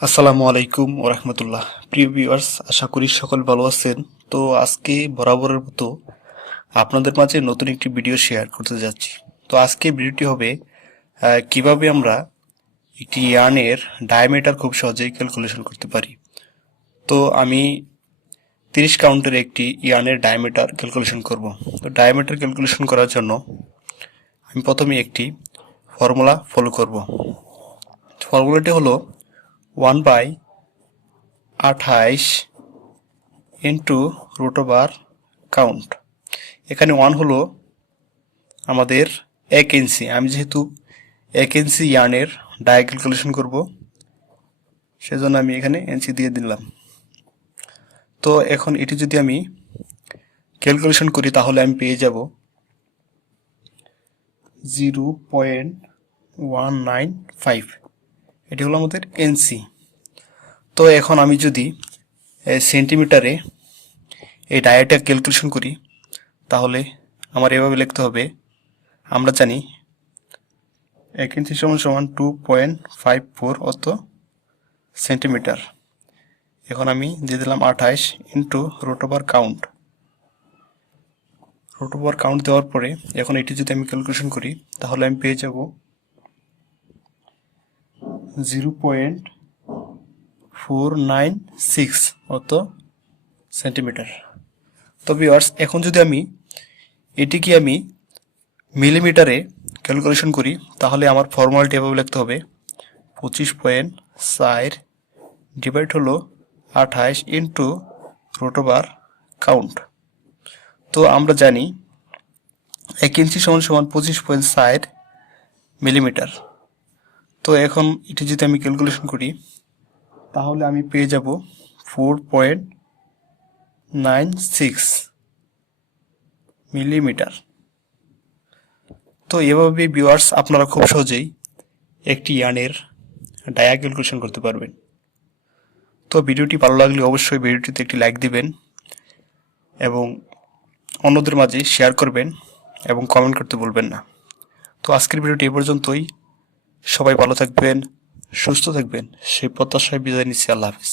আসসালামু আলাইকুম ওয়া রাহমাতুল্লাহ। প্রিয় ভিউয়ার্স, আশা করি সকল ভালো আছেন। তো আজকে বরাবরের মতো আপনাদের মাঝে নতুন একটি ভিডিও শেয়ার করতে যাচ্ছি। তো আজকে ভিডিওটি হবে কিভাবে আমরা একটি ইয়ার্নের ডায়ামিটার খুব সহজেই ক্যালকুলেশন করতে পারি। তো আমি 30 কাউন্টের একটি ইয়ার্নের ডায়ামিটার ক্যালকুলেশন করব। তো ডায়ামিটার ক্যালকুলেশন করার জন্য আমি প্রথমে একটি ফর্মুলা ফলো করব। ফর্মুলাটি হলো 1/28 ইন্টু রুট ওভার কাউন্ট। এখানে 1 হলো আমাদের 1 ইঞ্চি। আমি যেহেতু 1 ইঞ্চি ইয়ার্নের ডায়া ক্যালকুলেশন করব, সেজন্য আমি এখানে ইঞ্চি দিয়ে দিলাম। তো এখন এটি যদি আমি ক্যালকুলেশন করি তাহলে আমি পেয়ে যাব 0.195। এটি হলো আমাদের ইঞ্চি। তো এখন আমি যদি সেন্টিমিটারে এই ডায়াটা ক্যালকুলেশন করি তাহলে আমার এভাবে লিখতে হবে। আমরা জানি 1 ইঞ্চি সমান 2.54 অত সেন্টিমিটার। এখন আমি দিয়ে দিলাম 28 into root over count. Root over count দেওয়ার পরে এখন এটি যদি আমি ক্যালকুলেশন করি তাহলে আমি পেয়ে যাব 0.496 অত সেন্টিমিটার। তো ভিউয়ার্স, এখন যদি আমি এটিকে আমি মিলিমিটারে ক্যালকুলেশন করি তাহলে আমার ফর্মুলাটি এভাবে লিখতে হবে 25.4 ডিভাইড হলো 28 ইন্টু রুট ওভার কাউন্ট। তো আমরা জানি 1 ইঞ্চি সমান 25.4 মিলিমিটার। তো এখন এটি যদি আমি ক্যালকুলেশন করি তাহলে আমি পেয়ে যাব 4.96 মিলিমিটার। তো এভাবে ভিউয়ার্স আপনারা খুব সহজেই একটি ইয়ার্নের ডায়া ক্যালকুলেশন করতে পারবেন। তো ভিডিওটি ভালো লাগলে অবশ্যই ভিডিওটিতে একটি লাইক দিবেন এবং অন্যদের মাঝে শেয়ার করবেন এবং কমেন্ট করতে ভুলবেন না। তো আজকের ভিডিওটি এ পর্যন্তই। সবাই ভালো থাকবেন, সুস্থ থাকবেন, সেই প্রত্যাশায় বিদায় নিচ্ছি। আল্লাহ হাফিজ।